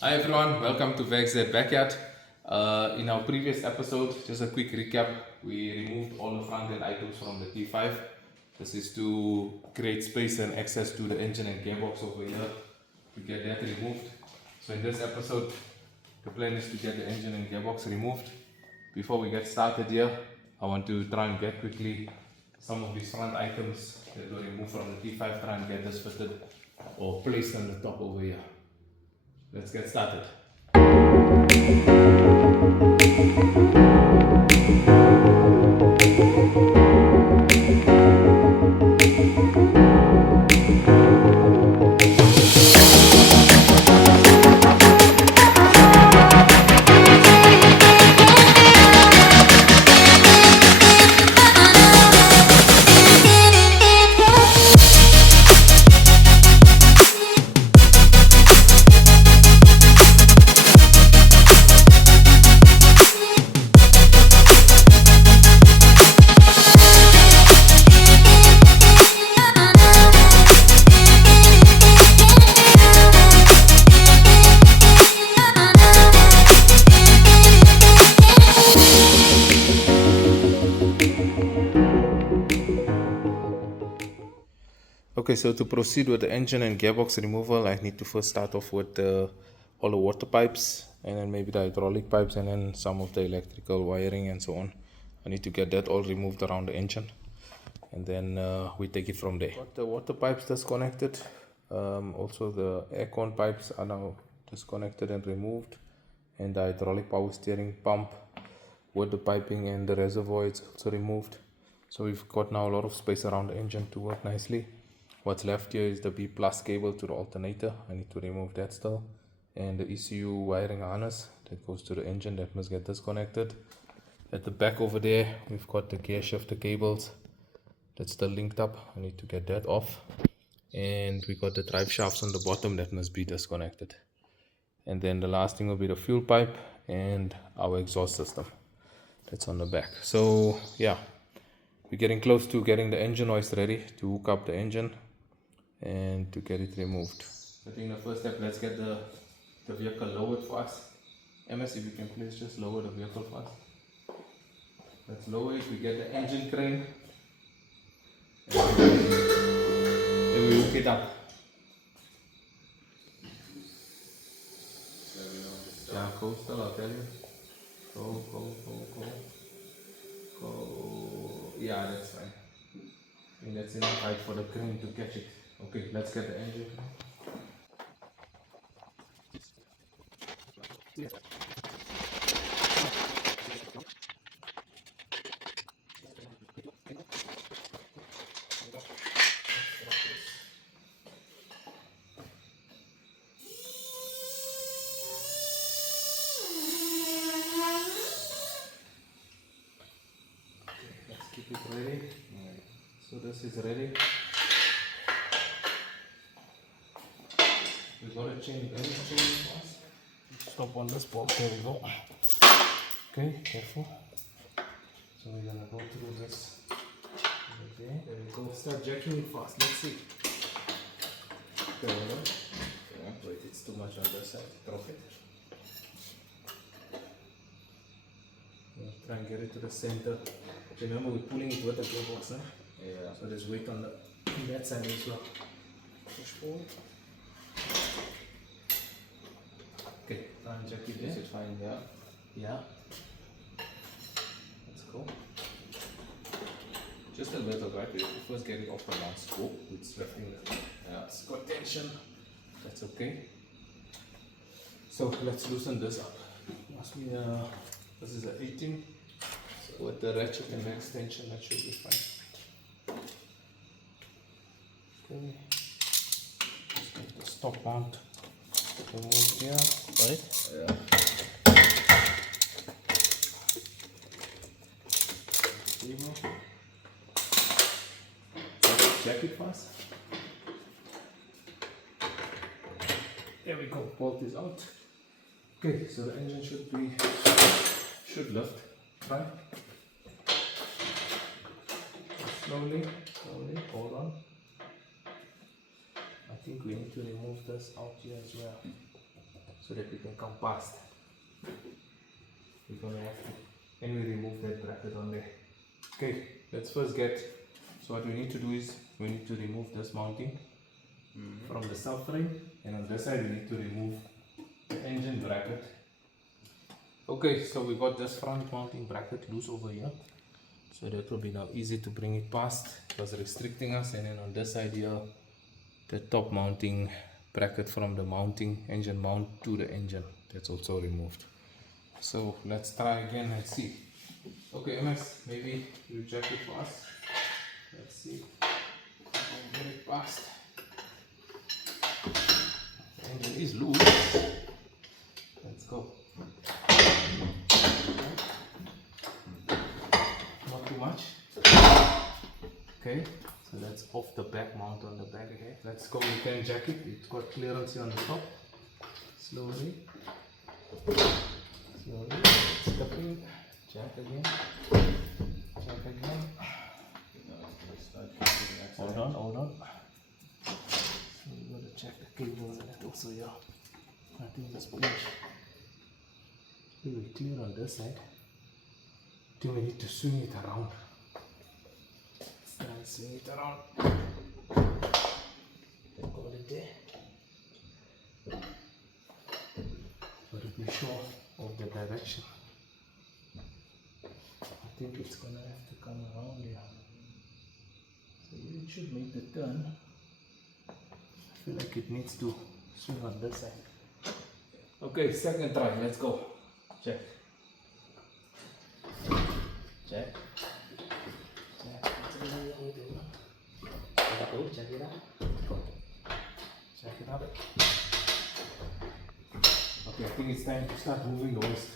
Hi everyone, welcome to VXZ Backyard. In our previous episode, just a quick recap, we removed all the front end items from the T5. This is to create space and access to the engine and gearbox over here to get that removed. So in this episode, the plan is to get the engine and gearbox removed. Before we get started here, I want to try and get quickly some of these front items that were removed from the T5, try and get this fitted or placed on the top over here. Let's get started. Okay, so to proceed with the engine and gearbox removal, I need to first start off with all the water pipes and then maybe the hydraulic pipes and then some of the electrical wiring and so on. I need to get that all removed around the engine and then we take it from there. Got the water pipes disconnected. Also the aircon pipes are now disconnected and removed, and the hydraulic power steering pump with the piping and the reservoir is also removed. So we've got now a lot of space around the engine to work nicely. What's left here is the B plus cable to the alternator. I need to remove that still, and the ECU wiring harness that goes to the engine that must get disconnected. At the back over there we've got the gear shifter cables that's still linked up. I need to get that off, and we got the drive shafts on the bottom that must be disconnected. And then the last thing will be the fuel pipe and our exhaust system that's on the back. So yeah, we're getting close to getting the engine hoist ready to hook up the engine and to get it removed. I think the first step, let's get the vehicle lowered for us. MS, if you can please just lower the vehicle for us. Let's lower it. We get the engine crane and then we hook it up. Yeah, go still, I'll tell you. Go. Yeah, that's fine. I think that's enough height for the crane to catch it. Okay, let's get the engine. Let's keep it ready. So this is ready. We gotta change everything first. Stop on this box. There we go. Okay, careful. So we're gonna go through this. Okay, there we go. Start jacking it fast. Let's see. Okay, wait, it's too much on this side. Drop it. Try and get it to the center. Remember, we're pulling it with the gearbox, huh? Yeah. So there's weight on that side as well. Push forward. Okay, try and jack it there. Is it fine? Yeah. Yeah. Let's go. Just a little, right? We first get it off the last scope. It's lifting the. Yeah. It's got tension. That's okay. So let's loosen this up. Must be this is an 18. So with the ratchet and the extension, that should be fine. Okay. Just make the stop mount remove here, right? Yeah. Check it first. There we go. Bolt is out. Okay, so the engine should lift. Right? Slowly, hold on. I think we need to remove this out here as well. so that we can come past. We're gonna have to, and we remove that bracket on there. Okay, let's first get, so what we need to do is we need to remove this mounting from the subframe, and on this side we need to remove the engine bracket. Okay, so we got this front mounting bracket loose over here, so that will be now easy to bring it past. It was restricting us, and then on this side here, the top mounting bracket from the mounting engine mount to the engine, that's also removed. So let's try again and see. Okay, MS, maybe you check it for us. Let's see. Get it past. The engine is loose. Let's go. Not too much. Okay, so that's off the back mount on the back again. Let's go. We can jack it. It's got clearance here on the top. Slowly. Slowly. Step in. Jack again. Jack again. Hold on, hold on. So we gotta check the cables and that also here. I think this pinch. We clear on this side. I think we need to swing it around. Let's try and swing it around. Hold it there. So to be sure of the direction. I think it's gonna have to come around here. So it should make the turn. I feel like it needs to swing on this side. Okay, second try, let's go. Check. Check. Check. Check it out. Check it out. Okay, I think it's time to start moving the waist.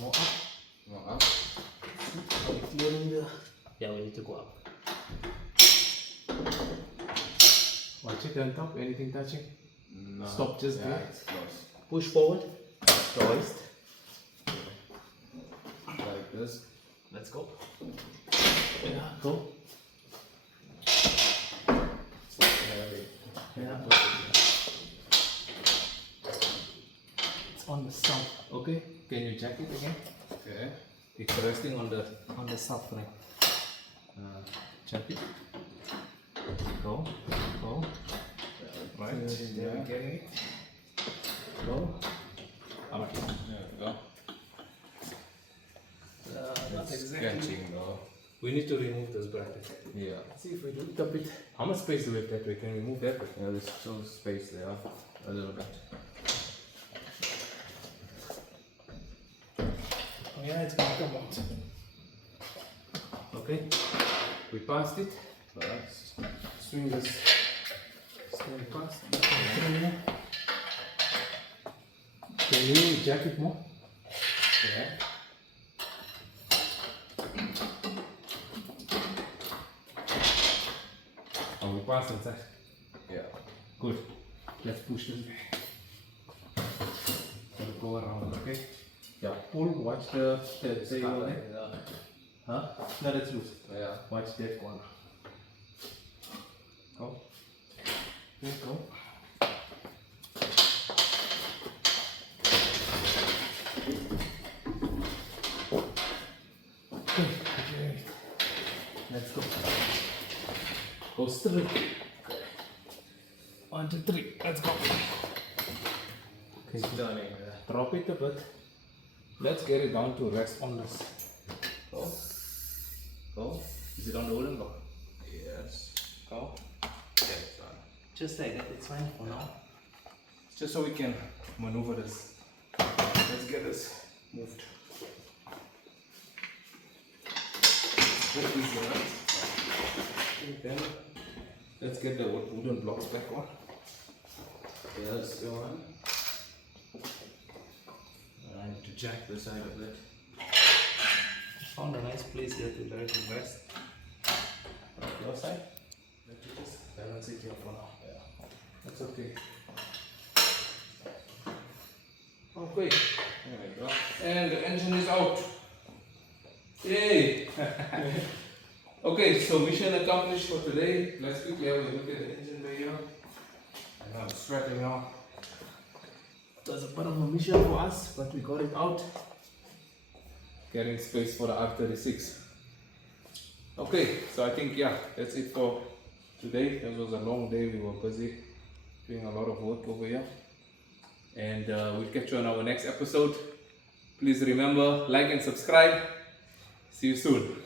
More up. More up. Are we clearing the? Yeah, we need to go up. Watch it on top, anything touching? No. Stop just there. It's close. Push forward. The waist. Like this. Let's go. Yeah, go. Yeah. It's on the sub. Okay. Can you jack it again? Okay. It's resting on the subframe. Jack it. Go. Go. Right. There we get it. Go. Alright. There we go. Not exactly. Though. We need to remove this bracket. Yeah. Let's see if we do it a bit. How much space do we have that we can remove that? Yeah, there's still space there. A little bit. Oh yeah, it's gonna come out. Okay. We passed it. Let's swing this. Swing past. Can you jack it more? Yeah. Oh, we passed inside. Yeah. Good. Let's push this back. Gotta go around, okay? Yeah. Pull. Watch the color. Huh? No, that's loose. Yeah. Watch that corner. Go. There you go. Okay. Let's go. Go straight. Okay. 1, 2, 3. Let's go. Okay. Stunning. Drop it a bit. Let's get it down to rest on this. Go. Go. Is it on the wooden block? Yes. Go. Okay, it's done. Just like that, it's fine for now. Just so we can maneuver this. Let's get this moved. Put these guys. Then let's get the wooden blocks back on. Yes, go on. I need to jack the side of it. Found a nice place here to let it rest. Your side? Let me just balance it here for now. Yeah. That's okay. Okay. There we go. And the engine is out. Yay! Okay. Okay, so mission accomplished for today. Let's quickly have a look at the engine bay here. And I'm strapping out. It was a bit of a mission for us, but we got it out. Getting space for the R36. Okay, so I think that's it for today. This was a long day. We were busy doing a lot of work over here. And we'll catch you on our next episode. Please remember, like and subscribe. See you soon.